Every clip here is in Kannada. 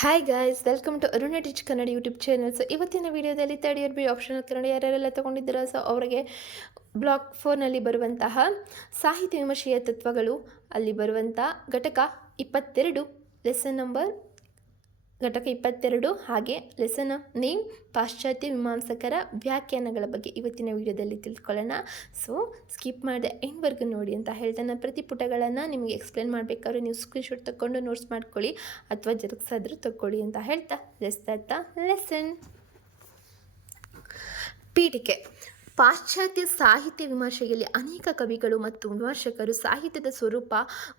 Hi guys, welcome to Aruna teach Kannada YouTube channel. So ಇವತ್ತಿನ ವಿಡಿಯೋದಲ್ಲಿ third year B optional Kannada ಯಾರ್ಯಾರೆಲ್ಲ ತೊಗೊಂಡಿದ್ದೀರಾ, ಸೊ ಅವರಿಗೆ ಬ್ಲಾಕ್ 4ನಲ್ಲಿ ಬರುವಂತಹ ಸಾಹಿತ್ಯ ವಿಮರ್ಶೆಯ ತತ್ವಗಳು, ಅಲ್ಲಿ ಬರುವಂಥ ಘಟಕ 22 ಲೆಸನ್ ನಂಬರ್ ಘಟಕ 22 ಹಾಗೆ ಲೆಸನ್ ನೇಮ್ ಪಾಶ್ಚಾತ್ಯ ಮೀಮಾಂಸಕರ ವ್ಯಾಖ್ಯಾನಗಳ ಬಗ್ಗೆ ಇವತ್ತಿನ ವಿಡಿಯೋದಲ್ಲಿ ತಿಳ್ಕೊಳ್ಳೋಣ. ಸೊ ಸ್ಕಿಪ್ ಮಾಡಿದೆ ಎಂಡ್ವರೆಗೂ ನೋಡಿ ಅಂತ ಹೇಳ್ತಾ, ನಾನು ಪ್ರತಿ ಪುಟಗಳನ್ನು ನಿಮಗೆ ಎಕ್ಸ್ಪ್ಲೇನ್ ಮಾಡಬೇಕಾದ್ರೆ ನೀವು ಸ್ಕ್ರೀನ್ಶಾಟ್ ತಗೊಂಡು ನೋಟ್ಸ್ ಮಾಡ್ಕೊಳ್ಳಿ ಅಥವಾ ಜೆರಾಕ್ಸಾದರೂ ತಗೊಳ್ಳಿ ಅಂತ ಹೇಳ್ತಾ ಲೆಟ್ಸ್ ಸ್ಟಾರ್ಟ್ ದ ಲೆಸನ್. ಪೀಠಿಕೆ. ಪಾಶ್ಚಾತ್ಯ ಸಾಹಿತ್ಯ ವಿಮರ್ಶೆಯಲ್ಲಿ ಅನೇಕ ಕವಿಗಳು ಮತ್ತು ವಿಮರ್ಶಕರು ಸಾಹಿತ್ಯದ ಸ್ವರೂಪ,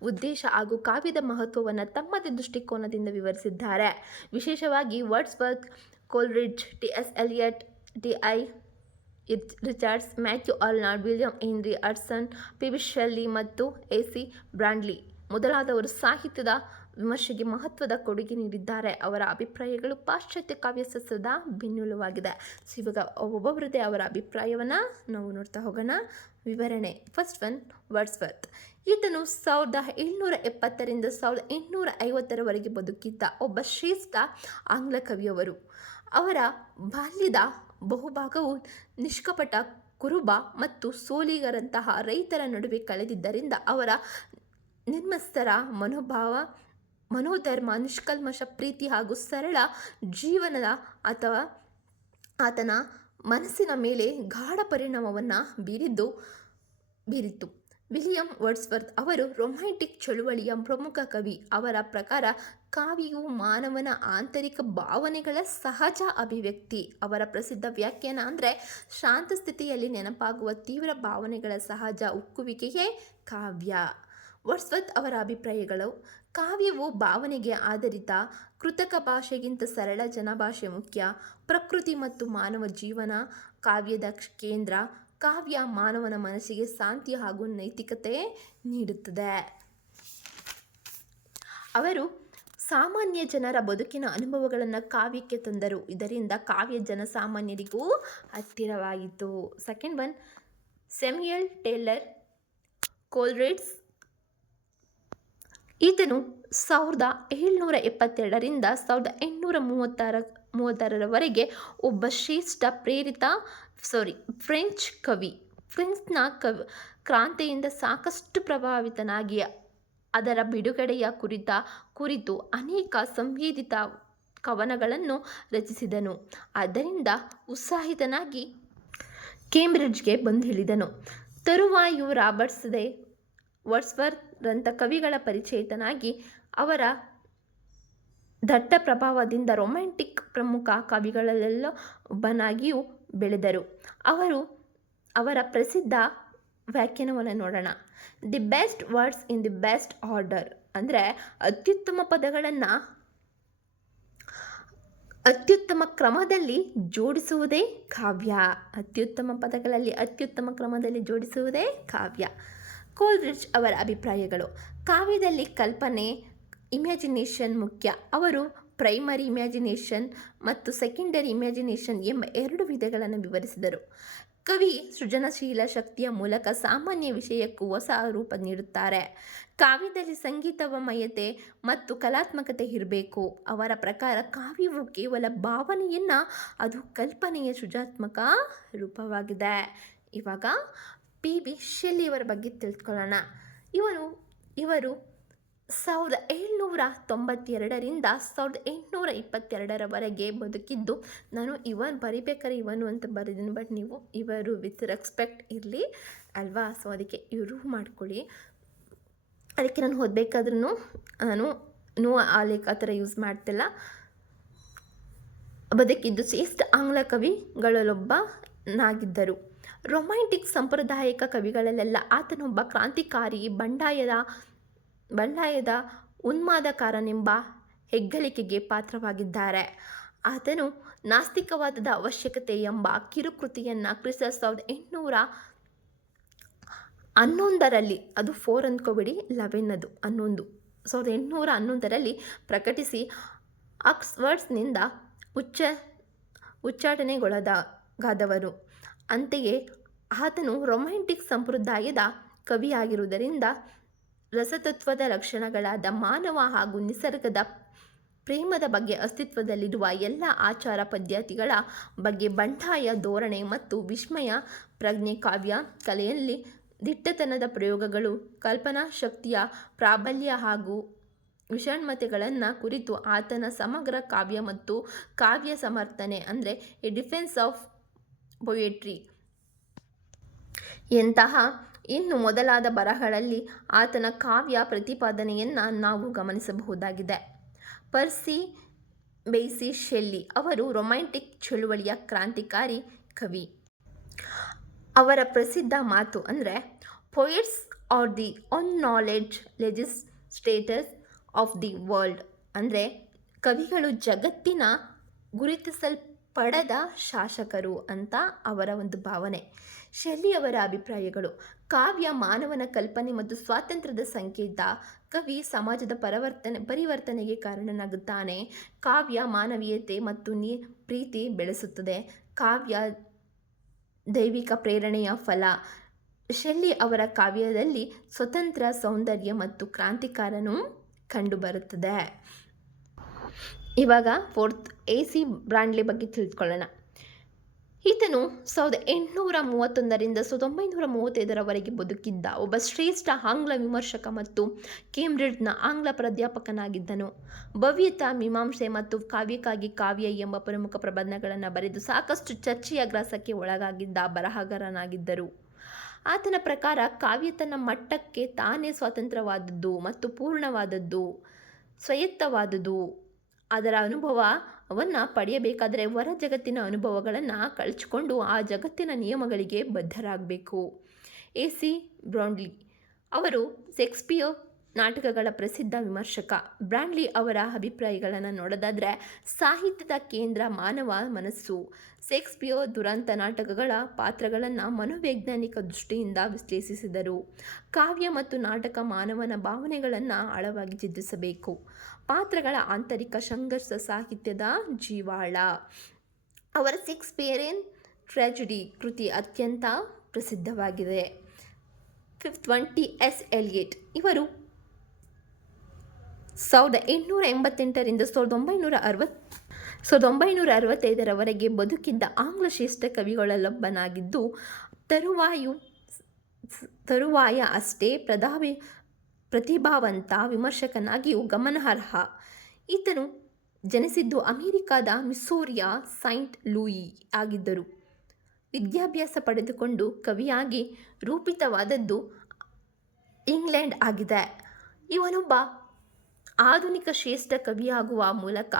ಉದ್ದೇಶ ಹಾಗೂ ಕಾವ್ಯದ ಮಹತ್ವವನ್ನು ತಮ್ಮದೇ ದೃಷ್ಟಿಕೋನದಿಂದ ವಿವರಿಸಿದ್ದಾರೆ. ವಿಶೇಷವಾಗಿ Wordsworth, Coleridge, T S. Eliot, T I. Richards, Matthew Arnold, William Henry Hudson, P B. Shelley ಮತ್ತು ಎ.ಸಿ. ಬ್ರಾಡ್ಲಿ ಮೊದಲಾದವರು ಸಾಹಿತ್ಯದ ವಿಮರ್ಶೆಗೆ ಮಹತ್ವದ ಕೊಡುಗೆ ನೀಡಿದ್ದಾರೆ. ಅವರ ಅಭಿಪ್ರಾಯಗಳು ಪಾಶ್ಚಾತ್ಯ ಕಾವ್ಯಶಾಸ್ತ್ರದ ಬೆನ್ನೆಲುಬಾಗಿದೆ. ಸೊ ಇವಾಗ ಒಬ್ಬೊಬ್ಬರದೇ ಅವರ ಅಭಿಪ್ರಾಯವನ್ನು ನಾವು ನೋಡ್ತಾ ಹೋಗೋಣ. ವಿವರಣೆ. First one, Wordsworth. ಈತನು 1770ರಿಂದ 1850ರವರೆಗೆ ಬದುಕಿದ್ದ ಒಬ್ಬ ಶ್ರೇಷ್ಠ ಆಂಗ್ಲ ಕವಿಯವರು. ಅವರ ಬಾಲ್ಯದ ಬಹುಭಾಗವು ನಿಷ್ಕಪಟ ಕುರುಬ ಮತ್ತು ಸೋಲಿಗರಂತಹ ರೈತರ ನಡುವೆ ಕಳೆದಿದ್ದರಿಂದ ಅವರ ನಿರ್ಮತ್ಸರ ಮನೋಧರ್ಮ, ನಿಷ್ಕಲ್ಮಶ ಪ್ರೀತಿ ಹಾಗೂ ಸರಳ ಜೀವನದ ಆತನ ಮನಸ್ಸಿನ ಮೇಲೆ ಗಾಢ ಪರಿಣಾಮವನ್ನು ಬೀರಿತು. ವಿಲಿಯಂ ವರ್ಡ್ಸ್ವರ್ತ್ ಅವರು ರೊಮ್ಯಾಂಟಿಕ್ ಚಳುವಳಿಯ ಪ್ರಮುಖ ಕವಿ. ಅವರ ಪ್ರಕಾರ ಕಾವ್ಯವು ಮಾನವನ ಆಂತರಿಕ ಭಾವನೆಗಳ ಸಹಜ ಅಭಿವ್ಯಕ್ತಿ. ಅವರ ಪ್ರಸಿದ್ಧ ವ್ಯಾಖ್ಯಾನ ಅಂದರೆ, ಶಾಂತ ಸ್ಥಿತಿಯಲ್ಲಿ ನೆನಪಾಗುವ ತೀವ್ರ ಭಾವನೆಗಳ ಸಹಜ ಉಕ್ಕುವಿಕೆಯೇ ಕಾವ್ಯ. ವರ್ಡ್ಸ್ವರ್ತ್ ಅವರ ಅಭಿಪ್ರಾಯಗಳು: ಕಾವ್ಯವು ಭಾವನೆಗೆ ಆಧಾರಿತ, ಕೃತಕ ಭಾಷೆಗಿಂತ ಸರಳ ಜನಭಾಷೆ ಮುಖ್ಯ, ಪ್ರಕೃತಿ ಮತ್ತು ಮಾನವ ಜೀವನ ಕಾವ್ಯದ ಕೇಂದ್ರ, ಕಾವ್ಯ ಮಾನವನ ಮನಸ್ಸಿಗೆ ಶಾಂತಿ ಹಾಗೂ ನೈತಿಕತೆ ನೀಡುತ್ತದೆ. ಅವರು ಸಾಮಾನ್ಯ ಜನರ ಬದುಕಿನ ಅನುಭವಗಳನ್ನು ಕಾವ್ಯಕ್ಕೆ ತಂದರು. ಇದರಿಂದ ಕಾವ್ಯ ಜನಸಾಮಾನ್ಯರಿಗೂ ಹತ್ತಿರವಾಯಿತು. Second one, Samuel Taylor Coleridge. ಈತನು 1772ರಿಂದ 1836ರವರೆಗೆ ಒಬ್ಬ ಶ್ರೇಷ್ಠ ಫ್ರೆಂಚ್ ಕವಿ. ಫ್ರೆಂಚ್ನ ಕ್ರಾಂತಿಯಿಂದ ಸಾಕಷ್ಟು ಪ್ರಭಾವಿತನಾಗಿ ಅದರ ಬಿಡುಗಡೆಯ ಕುರಿತು ಅನೇಕ ಸಂವೇದಿತ ಕವನಗಳನ್ನು ರಚಿಸಿದನು. ಆದ್ದರಿಂದ ಉತ್ಸಾಹಿತನಾಗಿ ಕೇಂಬ್ರಿಡ್ಜ್ಗೆ ಬಂದಿಳಿದನು. ತರುವಾಯ ವರ್ಡ್ಸ್ವರ್ತ್ ರಂಥ ಕವಿಗಳ ಪರಿಚಯಿತನಾಗಿ ಅವರ ದಟ್ಟ ಪ್ರಭಾವದಿಂದ ರೊಮ್ಯಾಂಟಿಕ್ ಪ್ರಮುಖ ಕವಿಗಳಲ್ಲೆಲ್ಲ ಒಬ್ಬನಾಗಿಯೂ ಬೆಳೆದರು. ಅವರ ಪ್ರಸಿದ್ಧ ವ್ಯಾಖ್ಯಾನವನ್ನು ನೋಡೋಣ. The best words in the best order, ಅಂದರೆ ಅತ್ಯುತ್ತಮ ಪದಗಳನ್ನು ಅತ್ಯುತ್ತಮ ಕ್ರಮದಲ್ಲಿ ಜೋಡಿಸುವುದೇ ಕಾವ್ಯ. ಅತ್ಯುತ್ತಮ ಪದಗಳಲ್ಲಿ ಅತ್ಯುತ್ತಮ ಕ್ರಮದಲ್ಲಿ ಜೋಡಿಸುವುದೇ ಕಾವ್ಯ. ಕೋಲ್ರಿಡ್ಜ್ ಅವರ ಅಭಿಪ್ರಾಯಗಳು: ಕಾವ್ಯದಲ್ಲಿ ಕಲ್ಪನೆ, ಇಮ್ಯಾಜಿನೇಷನ್ ಮುಖ್ಯ. ಅವರು ಪ್ರೈಮರಿ ಇಮ್ಯಾಜಿನೇಷನ್ ಮತ್ತು ಸೆಕೆಂಡರಿ ಇಮ್ಯಾಜಿನೇಷನ್ ಎಂಬ ಎರಡು ವಿಧಗಳನ್ನು ವಿವರಿಸಿದರು. ಕವಿ ಸೃಜನಶೀಲ ಶಕ್ತಿಯ ಮೂಲಕ ಸಾಮಾನ್ಯ ವಿಷಯಕ್ಕೂ ಹೊಸ ರೂಪ ನೀಡುತ್ತಾರೆ. ಕಾವ್ಯದಲ್ಲಿ ಸಂಗೀತಮಯತೆ ಮತ್ತು ಕಲಾತ್ಮಕತೆ ಇರಬೇಕು. ಅವರ ಪ್ರಕಾರ ಕಾವ್ಯವು ಕೇವಲ ಭಾವನೆಯನ್ನ, ಅದು ಕಲ್ಪನೆಯ ಸೃಜನಾತ್ಮಕ ರೂಪವಾಗಿದೆ. ಇವಾಗ ಪಿ.ಬಿ. ಶೆಲ್ಲಿಯವರ ಬಗ್ಗೆ ತಿಳ್ಕೊಳ್ಳೋಣ. ಇವರು 1792ರಿಂದ 1822ರವರೆಗೆ ಬದುಕಿದ್ದು. ನಾನು ಬರಿಬೇಕಾದ್ರೆ ಇವನು ಅಂತ ಬರೆದಿದ್ದೀನಿ, ಬಟ್ ನೀವು ಇವರು ವಿತ್ ರೆಸ್ಪೆಕ್ಟ್ ಇರಲಿ ಅಲ್ವಾ. ಸೊ ಅದಕ್ಕೆ ಇವರು ಮಾಡ್ಕೊಳ್ಳಿ. ಅದಕ್ಕೆ ನಾನು ಓದಬೇಕಾದ್ರೂ ನಾನು ಆ ಥರ ಯೂಸ್ ಮಾಡ್ತಿಲ್ಲ. ಬದುಕಿದ್ದು ಶ್ರೇಷ್ಠ ಆಂಗ್ಲ ಕವಿಗಳಲ್ಲೊಬ್ಬನಾಗಿದ್ದರು. ರೊಮ್ಯಾಂಟಿಕ್ ಸಾಂಪ್ರದಾಯಿಕ ಕವಿಗಳಲ್ಲೆಲ್ಲ ಆತನೊಬ್ಬ ಕ್ರಾಂತಿಕಾರಿ, ಬಂಡಾಯದ ಉನ್ಮಾದಕಾರನೆಂಬ ಹೆಗ್ಗಳಿಕೆಗೆ ಪಾತ್ರವಾಗಿದ್ದಾರೆ. ಆತನು ನಾಸ್ತಿಕವಾದದ ಅವಶ್ಯಕತೆ ಎಂಬ ಕಿರುಕೃತಿಯನ್ನು ಕ್ರಿಸ್ತ 1811ರಲ್ಲಿ, ಅದು 4 ಅಂದ್ಕೋಬೇಡಿ, 11 ಅದು 11, 1811ರಲ್ಲಿ ಪ್ರಕಟಿಸಿ ಆಕ್ಸ್ಫರ್ಡ್ನಿಂದ ಉಚ್ಚಾಟನೆಗೊಳಗಾದವರು. ಅಂತೆಯೇ ಆತನು ರೊಮ್ಯಾಂಟಿಕ್ ಸಂಪ್ರದಾಯದ ಕವಿಯಾಗಿರುವುದರಿಂದ ರಸತತ್ವದ ಲಕ್ಷಣಗಳಾದ ಮಾನವ ಹಾಗೂ ನಿಸರ್ಗದ ಪ್ರೇಮದ ಬಗ್ಗೆ ಅಸ್ತಿತ್ವದಲ್ಲಿರುವ ಎಲ್ಲ ಆಚಾರ ಪದ್ಧತಿಗಳ ಬಗ್ಗೆ ಬಂಡಾಯ ಧೋರಣೆ ಮತ್ತು ವಿಸ್ಮಯ ಪ್ರಜ್ಞೆ ಕಾವ್ಯ ಕಲೆಯಲ್ಲಿ ದಿಟ್ಟತನದ ಪ್ರಯೋಗಗಳು ಕಲ್ಪನಾ ಶಕ್ತಿಯ ಪ್ರಾಬಲ್ಯ ಹಾಗೂ ವಿಷಣ್ಮತೆಗಳನ್ನು ಕುರಿತು ಆತನ ಸಮಗ್ರ ಕಾವ್ಯ ಮತ್ತು ಕಾವ್ಯ ಸಮರ್ಥನೆ ಅಂದರೆ ಎ ಡಿಫೆನ್ಸ್ ಆಫ್ ಪೊಯೆಟ್ರಿ ಎಂತಹ ಇನ್ನು ಮೊದಲಾದ ಬರಹಗಳಲ್ಲಿ ಆತನ ಕಾವ್ಯ ಪ್ರತಿಪಾದನೆಯನ್ನು ನಾವು ಗಮನಿಸಬಹುದಾಗಿದೆ. ಪರ್ಸಿ ಬೈಸಿ ಶೆಲ್ಲಿ ಅವರು ರೊಮ್ಯಾಂಟಿಕ್ ಚಳುವಳಿಯ ಕ್ರಾಂತಿಕಾರಿ ಕವಿ. ಅವರ ಪ್ರಸಿದ್ಧ ಮಾತು ಅಂದರೆ poets are the unacknowledged legislators of the world ಅಂದರೆ ಕವಿಗಳು ಜಗತ್ತಿನ ಗುರುತಿಸಲ್ಪಡದ ಶಾಸಕರು ಅಂತ ಅವರ ಒಂದು ಭಾವನೆ. ಶೆಲ್ಲಿಯವರ ಅಭಿಪ್ರಾಯಗಳು ಕಾವ್ಯ ಮಾನವನ ಕಲ್ಪನೆ ಮತ್ತು ಸ್ವಾತಂತ್ರ್ಯದ ಸಂಕೇತ. ಕವಿ ಸಮಾಜದ ಪರಿವರ್ತನೆಗೆ ಕಾರಣನಾಗುತ್ತಾನೆ. ಕಾವ್ಯ ಮಾನವೀಯತೆ ಮತ್ತು ಪ್ರೀತಿ ಬೆಳೆಸುತ್ತದೆ. ಕಾವ್ಯ ದೈವಿಕ ಪ್ರೇರಣೆಯ ಫಲ. ಶೆಲ್ಲಿ ಅವರ ಕಾವ್ಯದಲ್ಲಿ ಸ್ವತಂತ್ರ ಸೌಂದರ್ಯ ಮತ್ತು ಕ್ರಾಂತಿಕಾರನು ಕಂಡುಬರುತ್ತದೆ. ಇವಾಗ ಫೋರ್ತ್ ಎ.ಸಿ. ಬ್ರಾಡ್ಲಿ ಬಗ್ಗೆ ತಿಳಿದುಕೊಳ್ಳೋಣ. ಈತನು 1831ರಿಂದ 1935ರವರೆಗೆ ಬದುಕಿದ್ದ ಒಬ್ಬ ಶ್ರೇಷ್ಠ ಆಂಗ್ಲ ವಿಮರ್ಶಕ ಮತ್ತು ಕೇಂಬ್ರಿಡ್ಜ್ನ ಆಂಗ್ಲ ಪ್ರಾಧ್ಯಾಪಕನಾಗಿದ್ದನು. ಭವ್ಯತಾ ಮೀಮಾಂಸೆ ಮತ್ತು ಕಾವ್ಯಕ್ಕಾಗಿ ಕಾವ್ಯ ಎಂಬ ಪ್ರಮುಖ ಪ್ರಬಂಧಗಳನ್ನು ಬರೆದು ಸಾಕಷ್ಟು ಚರ್ಚೆಯ ಗ್ರಾಸಕ್ಕೆ ಒಳಗಾಗಿದ್ದ ಬರಹಗಾರನಾಗಿದ್ದರು. ಆತನ ಪ್ರಕಾರ ಕಾವ್ಯ ತನ್ನ ಮಟ್ಟಕ್ಕೆ ತಾನೇ ಸ್ವತಂತ್ರವಾದದ್ದು ಮತ್ತು ಪೂರ್ಣವಾದದ್ದು, ಸ್ವಾಯತ್ತವಾದುದು. ಅದರ ಅನುಭವವನ್ನು ಪಡೆಯಬೇಕಾದರೆ ಹೊರ ಜಗತ್ತಿನ ಅನುಭವಗಳನ್ನು ಕಳಚಿಕೊಂಡು ಆ ಜಗತ್ತಿನ ನಿಯಮಗಳಿಗೆ ಬದ್ಧರಾಗಬೇಕು. ಎ.ಸಿ. ಬ್ರಾಡ್ಲಿ ಅವರು ಶೇಕ್ಸ್ಪಿಯರ್ ನಾಟಕಗಳ ಪ್ರಸಿದ್ಧ ವಿಮರ್ಶಕ. ಬ್ರಾಡ್ಲಿ ಅವರ ಅಭಿಪ್ರಾಯಗಳನ್ನು ನೋಡೋದಾದರೆ ಸಾಹಿತ್ಯದ ಕೇಂದ್ರ ಮಾನವ ಮನಸ್ಸು. ಶೇಕ್ಸ್ಪಿಯರ್ ದುರಂತ ನಾಟಕಗಳ ಪಾತ್ರಗಳನ್ನು ಮನೋವೈಜ್ಞಾನಿಕ ದೃಷ್ಟಿಯಿಂದ ವಿಶ್ಲೇಷಿಸಿದರು. ಕಾವ್ಯ ಮತ್ತು ನಾಟಕ ಮಾನವನ ಭಾವನೆಗಳನ್ನು ಆಳವಾಗಿ ಚಿತ್ರಿಸಬೇಕು. ಪಾತ್ರಗಳ ಆಂತರಿಕ ಸಂಘರ್ಷ ಸಾಹಿತ್ಯದ ಜೀವಾಳ. ಅವರ ಶೇಕ್ಸ್ಪಿಯರಿಯನ್ ಟ್ರ್ಯಾಜಿಡಿ ಕೃತಿ ಅತ್ಯಂತ ಪ್ರಸಿದ್ಧವಾಗಿದೆ. 20 ಎಲಿಯಟ್ ಇವರು 1888ರಿಂದ 1965ರವರೆಗೆ ಬದುಕಿದ್ದ ಆಂಗ್ಲ ಶ್ರೇಷ್ಠ ಕವಿಗಳಲ್ಲೊಬ್ಬನಾಗಿದ್ದು ತರುವಾಯ ಅಷ್ಟೇ ಪ್ರತಿಭಾವಂತ ವಿಮರ್ಶಕನಾಗಿಯೂ ಗಮನಾರ್ಹ. ಈತನು ಜನಿಸಿದ್ದು ಅಮೆರಿಕಾದ ಮಿಸ್ಸೂರಿಯ ಸೈಂಟ್ ಲೂಯಿ ಆಗಿದ್ದರು. ವಿದ್ಯಾಭ್ಯಾಸ ಪಡೆದುಕೊಂಡು ಕವಿಯಾಗಿ ರೂಪಿತವಾದದ್ದು ಇಂಗ್ಲೆಂಡ್ ಆಗಿದೆ. ಇವನೊಬ್ಬ ಆಧುನಿಕ ಶ್ರೇಷ್ಠ ಕವಿಯಾಗುವ ಮೂಲಕ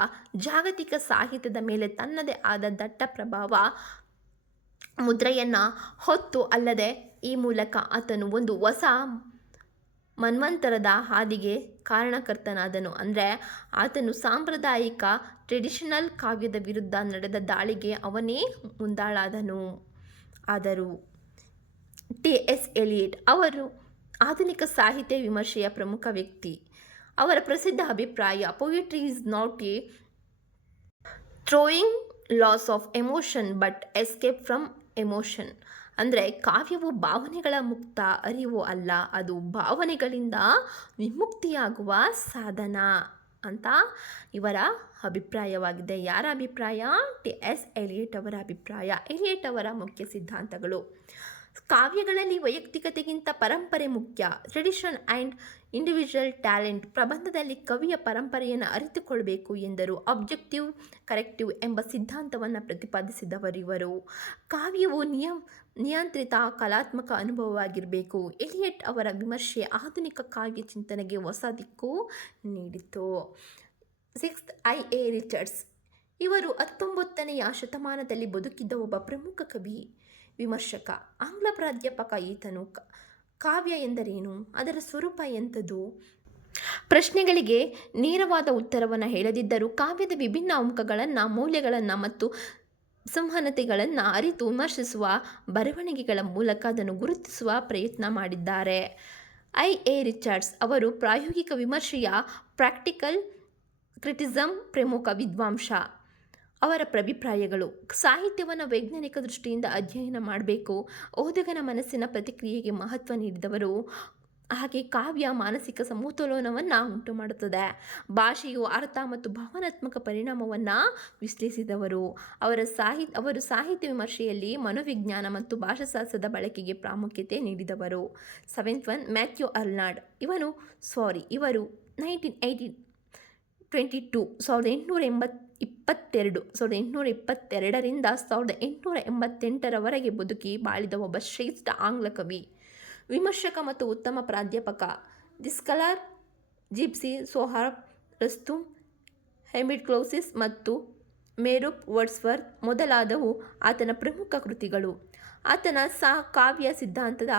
ಜಾಗತಿಕ ಸಾಹಿತ್ಯದ ಮೇಲೆ ತನ್ನದೇ ಆದ ದಟ್ಟ ಪ್ರಭಾವ ಮುದ್ರೆಯನ್ನು ಹೊತ್ತು ಅಲ್ಲದೆ ಈ ಮೂಲಕ ಆತನು ಒಂದು ಹೊಸ ಮನ್ವಂತರದ ಹಾದಿಗೆ ಕಾರಣಕರ್ತನಾದನು. ಅಂದರೆ ಆತನು ಸಾಂಪ್ರದಾಯಿಕ ಟ್ರೆಡಿಷನಲ್ ಕಾವ್ಯದ ವಿರುದ್ಧ ನಡೆದ ದಾಳಿಗೆ ಅವನೇ ಮುಂದಾಳಾದನು. ಆದರೂ ಟಿ.ಎಸ್. ಎಲಿಯಟ್ ಅವರು ಆಧುನಿಕ ಸಾಹಿತ್ಯ ವಿಮರ್ಶೆಯ ಪ್ರಮುಖ ವ್ಯಕ್ತಿ. ಅವರ ಪ್ರಸಿದ್ಧ ಅಭಿಪ್ರಾಯ poetry is not A throwing loss of emotion but escape from emotion. ಅಂದರೆ ಕಾವ್ಯವು ಭಾವನೆಗಳ ಮುಕ್ತ ಅರಿವು ಅಲ್ಲ, ಅದು ಭಾವನೆಗಳಿಂದ ವಿಮುಕ್ತಿಯಾಗುವ ಸಾಧನ ಅಂತ ಇವರ ಅಭಿಪ್ರಾಯವಾಗಿದೆ. ಯಾರ ಅಭಿಪ್ರಾಯ? ಟಿ.ಎಸ್. ಎಲಿಯಟ್ ಅವರ ಅಭಿಪ್ರಾಯ. ಎಲಿಯಟ್ ಅವರ ಮುಖ್ಯ ಸಿದ್ಧಾಂತಗಳು: ಕಾವ್ಯಗಳಲ್ಲಿ ವೈಯಕ್ತಿಕತೆಗಿಂತ ಪರಂಪರೆ ಮುಖ್ಯ. Tradition and individual talent. ಪ್ರಬಂಧದಲ್ಲಿ ಕವಿಯ ಪರಂಪರೆಯನ್ನು ಅರಿತುಕೊಳ್ಳಬೇಕು ಎಂದರು. ಅಬ್ಜೆಕ್ಟಿವ್ ಕರೆಕ್ಟಿವ್ ಎಂಬ ಸಿದ್ಧಾಂತವನ್ನು ಪ್ರತಿಪಾದಿಸಿದವರಿವರು. ಕಾವ್ಯವು ನಿಯಂತ್ರಿತ ಕಲಾತ್ಮಕ ಅನುಭವವಾಗಿರಬೇಕು. ಎಲಿಯಟ್ ಅವರ ವಿಮರ್ಶೆ ಆಧುನಿಕ ಕಾವ್ಯ ಚಿಂತನೆಗೆ ಹೊಸ ದಿಕ್ಕು ನೀಡಿತು. 6th IA. ರಿಚರ್ಡ್ಸ್ ಇವರು 19ನೆಯ ಶತಮಾನದಲ್ಲಿ ಬದುಕಿದ್ದ ಒಬ್ಬ ಪ್ರಮುಖ ಕವಿ ವಿಮರ್ಶಕ, ಆಂಗ್ಲ ಪ್ರಾಧ್ಯಾಪಕ. ಈತನು ಕಾವ್ಯ ಎಂದರೇನು, ಅದರ ಸ್ವರೂಪ ಎಂಥದ್ದು ಪ್ರಶ್ನೆಗಳಿಗೆ ನೇರವಾದ ಉತ್ತರವನ್ನು ಹೇಳದಿದ್ದರೂ ಕಾವ್ಯದ ವಿಭಿನ್ನ ಅಂಕಗಳನ್ನು, ಮೌಲ್ಯಗಳನ್ನು ಮತ್ತು ಸಂಹನತೆಗಳನ್ನು ಅರಿತು ವಿಮರ್ಶಿಸುವ ಬರವಣಿಗೆಗಳ ಮೂಲಕ ಅದನ್ನು ಗುರುತಿಸುವ ಪ್ರಯತ್ನ ಮಾಡಿದ್ದಾರೆ. ಐ.ಎ. ರಿಚರ್ಡ್ಸ್ ಅವರು ಪ್ರಾಯೋಗಿಕ ವಿಮರ್ಶೆಯ ಪ್ರಾಕ್ಟಿಕಲ್ ಕ್ರಿಟಿಸಮ್ ಪ್ರಮುಖ ವಿದ್ವಾಂಸ. ಅವರ ಅಭಿಪ್ರಾಯಗಳು: ಸಾಹಿತ್ಯವನ್ನು ವೈಜ್ಞಾನಿಕ ದೃಷ್ಟಿಯಿಂದ ಅಧ್ಯಯನ ಮಾಡಬೇಕು. ಓದುಗನ ಮನಸ್ಸಿನ ಪ್ರತಿಕ್ರಿಯೆಗೆ ಮಹತ್ವ ನೀಡಿದವರು. ಹಾಗೆ ಕಾವ್ಯ ಮಾನಸಿಕ ಸಮತೋಲನವನ್ನು ಉಂಟು ಮಾಡುತ್ತದೆ. ಭಾಷೆಯು ಅರ್ಥ ಮತ್ತು ಭಾವನಾತ್ಮಕ ಪರಿಣಾಮವನ್ನು ವಿಶ್ಲೇಷಿಸಿದವರು. ಅವರು ಸಾಹಿತ್ಯ ವಿಮರ್ಶೆಯಲ್ಲಿ ಮನೋವಿಜ್ಞಾನ ಮತ್ತು ಭಾಷಾಶಾಸ್ತ್ರದ ಬಳಕೆಗೆ ಪ್ರಾಮುಖ್ಯತೆ ನೀಡಿದವರು. 7th one Matthew Arnold. ಇವರು 1822 1822ರಿಂದ 1888ರವರೆಗೆ ಬದುಕಿ ಬಾಳಿದ ಒಬ್ಬ ಶ್ರೇಷ್ಠ ಆಂಗ್ಲ ಕವಿ, ವಿಮರ್ಶಕ ಮತ್ತು ಉತ್ತಮ ಪ್ರಾಧ್ಯಾಪಕ. ದಿ ಸ್ಕಾಲರ್, ಜಿಪ್ಸಿ, ಸೋಹಾರ್, ರಸ್ತುಮ್, ಹೆಮಿಡ್ ಕ್ಲೌಸಿಸ್ ಮತ್ತು ಮೇರುಪ್ ವರ್ಡ್ಸ್ವರ್ತ್ ಮೊದಲಾದವು ಆತನ ಪ್ರಮುಖ ಕೃತಿಗಳು. ಆತನ ಕಾವ್ಯ ಸಿದ್ಧಾಂತದ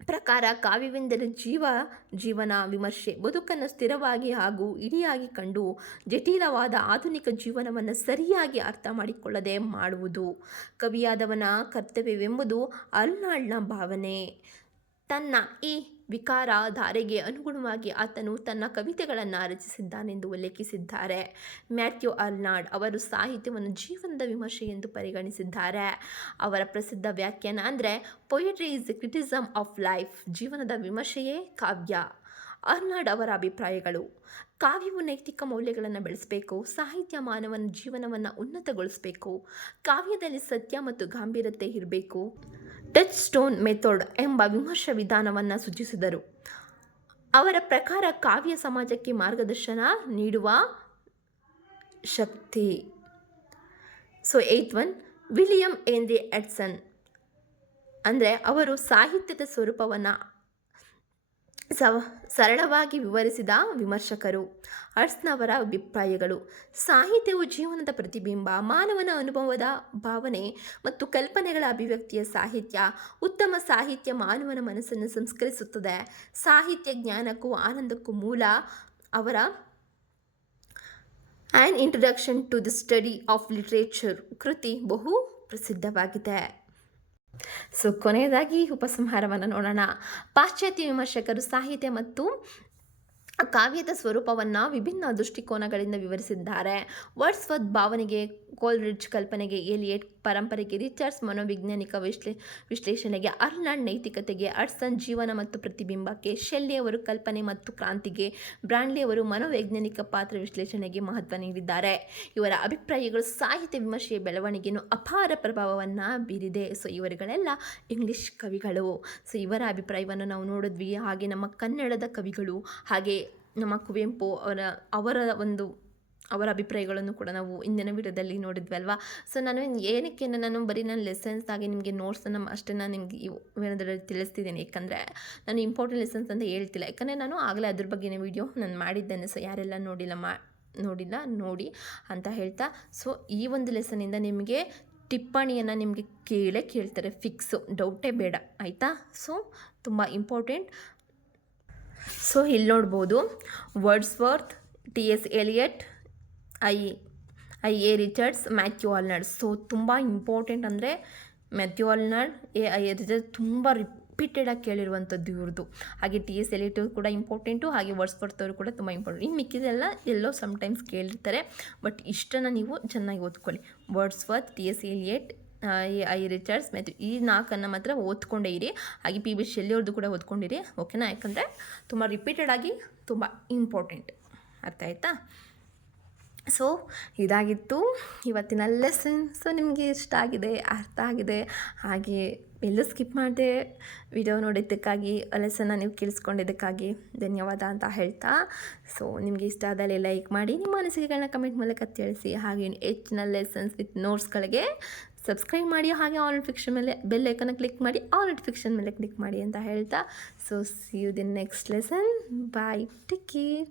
ಪ್ರಕಾರ ಕಾವ್ಯವೆಂದರೆ ಜೀವನ ವಿಮರ್ಶೆ, ಬದುಕನ್ನು ಸ್ಥಿರವಾಗಿ ಹಾಗೂ ಇಡಿಯಾಗಿ ಕಂಡು ಜಟಿಲವಾದ ಆಧುನಿಕ ಜೀವನವನ್ನು ಸರಿಯಾಗಿ ಅರ್ಥ ಮಾಡಿಕೊಳ್ಳದೆ ಮಾಡುವುದು ಕವಿಯಾದವನ ಕರ್ತವ್ಯವೆಂಬುದು ಅರ್ನಾಲ್ಡ್ನ ಭಾವನೆ. ತನ್ನ ಈ ವಿಕಾರ ಧಾರೆಗೆ ಅನುಗುಣವಾಗಿ ಆತನು ತನ್ನ ಕವಿತೆಗಳನ್ನು ರಚಿಸಿದ್ದಾನೆಂದು ಉಲ್ಲೇಖಿಸಿದ್ದಾರೆ. ಮ್ಯಾಥ್ಯೂ ಅರ್ನಾಲ್ಡ್ ಅವರು ಸಾಹಿತ್ಯವನ್ನು ಜೀವನದ ವಿಮರ್ಶೆ ಎಂದು ಪರಿಗಣಿಸಿದ್ದಾರೆ. ಅವರ ಪ್ರಸಿದ್ಧ ವ್ಯಾಖ್ಯಾನ ಅಂದರೆ poetry is the criticism of life, ಜೀವನದ ವಿಮರ್ಶೆಯೇ ಕಾವ್ಯ. ಅರ್ನಾಲ್ಡ್ ಅವರ ಅಭಿಪ್ರಾಯಗಳು: ಕಾವ್ಯವು ನೈತಿಕ ಮೌಲ್ಯಗಳನ್ನು ಬೆಳೆಸಬೇಕು. ಸಾಹಿತ್ಯ ಮಾನವನ ಜೀವನವನ್ನು ಉನ್ನತಗೊಳಿಸಬೇಕು. ಕಾವ್ಯದಲ್ಲಿ ಸತ್ಯ ಮತ್ತು ಗಾಂಭೀರ್ಯತೆ ಇರಬೇಕು. ಟಚ್ ಸ್ಟೋನ್ ಮೆಥಡ್ ಎಂಬ ವಿಮರ್ಶಾ ವಿಧಾನವನ್ನು ಸೂಚಿಸಿದರು. ಅವರ ಪ್ರಕಾರ ಕಾವ್ಯ ಸಮಾಜಕ್ಕೆ ಮಾರ್ಗದರ್ಶನ ನೀಡುವ ಶಕ್ತಿ. 8th one William Henry Hudson. ಅಂದರೆ ಅವರು ಸಾಹಿತ್ಯದ ಸ್ವರೂಪವನ್ನು ಸರಳವಾಗಿ ವಿವರಿಸಿದ ವಿಮರ್ಶಕರು. ಅರ್ಸ್ನವರ ಅಭಿಪ್ರಾಯಗಳು: ಸಾಹಿತ್ಯವು ಜೀವನದ ಪ್ರತಿಬಿಂಬ, ಮಾನವನ ಅನುಭವದ ಭಾವನೆ ಮತ್ತು ಕಲ್ಪನೆಗಳ ಅಭಿವ್ಯಕ್ತಿಯ ಸಾಹಿತ್ಯ. ಉತ್ತಮ ಸಾಹಿತ್ಯ ಮಾನವನ ಮನಸ್ಸನ್ನು ಸಂಸ್ಕರಿಸುತ್ತದೆ. ಸಾಹಿತ್ಯ ಜ್ಞಾನಕ್ಕೂ ಆನಂದಕ್ಕೂ ಮೂಲ. ಅವರ an introduction to the study of literature ಕೃತಿ ಬಹು ಪ್ರಸಿದ್ಧವಾಗಿದೆ. ಕೊನೆಯದಾಗಿ ಉಪಸಂಹಾರವನ್ನು ನೋಡೋಣ. ಪಾಶ್ಚಾತ್ಯ ವಿಮರ್ಶಕರು ಸಾಹಿತ್ಯ ಮತ್ತು ಕಾವ್ಯದ ಸ್ವರೂಪವನ್ನು ವಿಭಿನ್ನ ದೃಷ್ಟಿಕೋನಗಳಿಂದ ವಿವರಿಸಿದ್ದಾರೆ. ವರ್ಡ್ಸ್ವರ್ತ್ ಭಾವನೆಗೆ, ಕೋಲ್ರಿಡ್ಜ್ ಕಲ್ಪನೆಗೆ, ಎಲಿಯಟ್ ಪರಂಪರೆಗೆ, ರಿಚರ್ಡ್ಸ್ ಮನೋವೈಜ್ಞಾನಿಕ ವಿಶ್ಲೇಷಣೆಗೆ, ಅರ್ನಾಲ್ಡ್ ನೈತಿಕತೆಗೆ, ಅಡ್ಸನ್ ಜೀವನ ಮತ್ತು ಪ್ರತಿಬಿಂಬಕ್ಕೆ, ಶೆಲ್ಲಿ ಅವರು ಕಲ್ಪನೆ ಮತ್ತು ಕ್ರಾಂತಿಗೆ, ಬ್ರಾಡ್ಲಿ ಅವರು ಮನೋವೈಜ್ಞಾನಿಕ ಪಾತ್ರ ವಿಶ್ಲೇಷಣೆಗೆ ಮಹತ್ವ ನೀಡಿದ್ದಾರೆ. ಇವರ ಅಭಿಪ್ರಾಯಗಳು ಸಾಹಿತ್ಯ ವಿಮರ್ಶೆಯ ಬೆಳವಣಿಗೆಯನ್ನು ಅಪಾರ ಪ್ರಭಾವವನ್ನು ಬೀರಿದೆ. ಇವರುಗಳೆಲ್ಲ ಇಂಗ್ಲಿಷ್ ಕವಿಗಳು. ಇವರ ಅಭಿಪ್ರಾಯವನ್ನು ನಾವು ನೋಡಿದ್ವಿ. ಹಾಗೆ ನಮ್ಮ ಕನ್ನಡದ ಕವಿಗಳು, ಹಾಗೆ ನಮ್ಮ ಕುವೆಂಪು ಅವರ ಅಭಿಪ್ರಾಯಗಳನ್ನು ಕೂಡ ನಾವು ಇಂದಿನ ವಿಡಿಯೋದಲ್ಲಿ ನೋಡಿದ್ವಿ ಅಲ್ವಾ. ನಾನು ಬರೀ ನನ್ನ ಲೆಸನ್ಸ್ ಆಗಿ ನಿಮಗೆ ನೋಟ್ಸನ್ನು ಅಷ್ಟೇ ನಿಮಗೆ ವಿಡಿಯೋದಲ್ಲಿ ತಿಳಿಸ್ತಿದ್ದೀನಿ. ಯಾಕಂದರೆ ನಾನು ಇಂಪಾರ್ಟೆಂಟ್ ಲೆಸನ್ಸ್ ಅಂತ ಹೇಳ್ತಿಲ್ಲ, ಯಾಕಂದರೆ ನಾನು ಆಗಲೇ ಅದ್ರ ಬಗ್ಗೆ ವಿಡಿಯೋ ನಾನು ಮಾಡಿದ್ದೇನೆ. ಯಾರೆಲ್ಲ ನೋಡಿಲ್ಲ ನೋಡಿ ಅಂತ ಹೇಳ್ತಾ, ಈ ಒಂದು ಲೆಸನಿಂದ ನಿಮಗೆ ಟಿಪ್ಪಣಿಯನ್ನು ನಿಮಗೆ ಕೇಳ್ತಾರೆ, ಫಿಕ್ಸು, ಡೌಟೇ ಬೇಡ, ಆಯಿತಾ. ತುಂಬ ಇಂಪಾರ್ಟೆಂಟ್. ಇಲ್ಲಿ ನೋಡ್ಬೋದು, Wordsworth, T S. Eliot, I A. Richards, Matthew Arnold. ತುಂಬ ಇಂಪಾರ್ಟೆಂಟ್. ಅಂದರೆ ಮ್ಯಾಥ್ಯೂ ಅರ್ನಾಲ್ಡ್, ಐ.ಎ. ರಿಚರ್ಡ್ಸ್ ತುಂಬ ರಿಪೀಟೆಡಾಗಿ ಕೇಳಿರುವಂಥದ್ದು ಇವ್ರದ್ದು. ಹಾಗೆ ಟಿ.ಎಸ್. ಎಲಿಯಟ್ ಕೂಡ ಇಂಪಾರ್ಟೆಂಟು, ಹಾಗೆ ವರ್ಡ್ಸ್ವರ್ತ್ ಅವರು ಕೂಡ ತುಂಬ ಇಂಪಾರ್ಟೆಂಟ್. ಇನ್ನು ಮಿಕ್ಕಿದೆಲ್ಲ ಎಲ್ಲೋ ಸಮ್ಟೈಮ್ಸ್ ಕೇಳಿರ್ತಾರೆ, ಬಟ್ ಇಷ್ಟನ್ನು ನೀವು ಚೆನ್ನಾಗಿ ಓದ್ಕೊಳ್ಳಿ. Wordsworth, T S. Eliot, I Richards ಮತ್ತು ಈ 4 ಮಾತ್ರ ಓದ್ಕೊಂಡೇ ಇರಿ. ಹಾಗೆ ಪಿ.ಬಿ. ಶೆಲ್ಲಿ ಅವ್ರದ್ದು ಕೂಡ ಓದ್ಕೊಂಡಿರಿ, ಓಕೆನಾ. ಯಾಕಂದರೆ ತುಂಬ ರಿಪೀಟೆಡಾಗಿ ತುಂಬ ಇಂಪಾರ್ಟೆಂಟ್. ಅರ್ಥ ಆಯಿತಾ? ಇದಾಗಿತ್ತು ಇವತ್ತಿನ ಲೆಸನ್. ನಿಮಗೆ ಇಷ್ಟ ಆಗಿದೆ, ಅರ್ಥ ಆಗಿದೆ, ಹಾಗೆ ಎಲ್ಲೂ ಸ್ಕಿಪ್ ಮಾಡದೆ ವಿಡಿಯೋ ನೋಡಿದ್ದಕ್ಕಾಗಿ, ಲೆಸನ್ನ ನೀವು ಕೇಳಿಸ್ಕೊಂಡಿದ್ದಕ್ಕಾಗಿ ಧನ್ಯವಾದ ಅಂತ ಹೇಳ್ತಾ, ನಿಮಗೆ ಇಷ್ಟ ಆದಲ್ಲಿ ಲೈಕ್ ಮಾಡಿ, ನಿಮ್ಮ ಅನಿಸಿಕೆಗಳನ್ನ ಕಮೆಂಟ್ ಮೂಲಕ ತಿಳಿಸಿ. ಹಾಗೆ ಹೆಚ್ಚಿನ ಲೆಸನ್ಸ್ ವಿತ್ ನೋಟ್ಸ್ಗಳಿಗೆ ಸಬ್ಸ್ಕ್ರೈಬ್ ಮಾಡಿ. ಹಾಗೆ ಆಲ್ ನೋಟಿಫಿಕೇಷನ್ ಮೇಲೆ ಬೆಲ್ ಐಕನ್ನ ಕ್ಲಿಕ್ ಮಾಡಿ, ಆಲ್ ನೋಟಿಫಿಕೇಷನ್ ಮೇಲೆ ಕ್ಲಿಕ್ ಮಾಡಿ ಅಂತ ಹೇಳ್ತಾ, see you the next lesson. Bye, take care.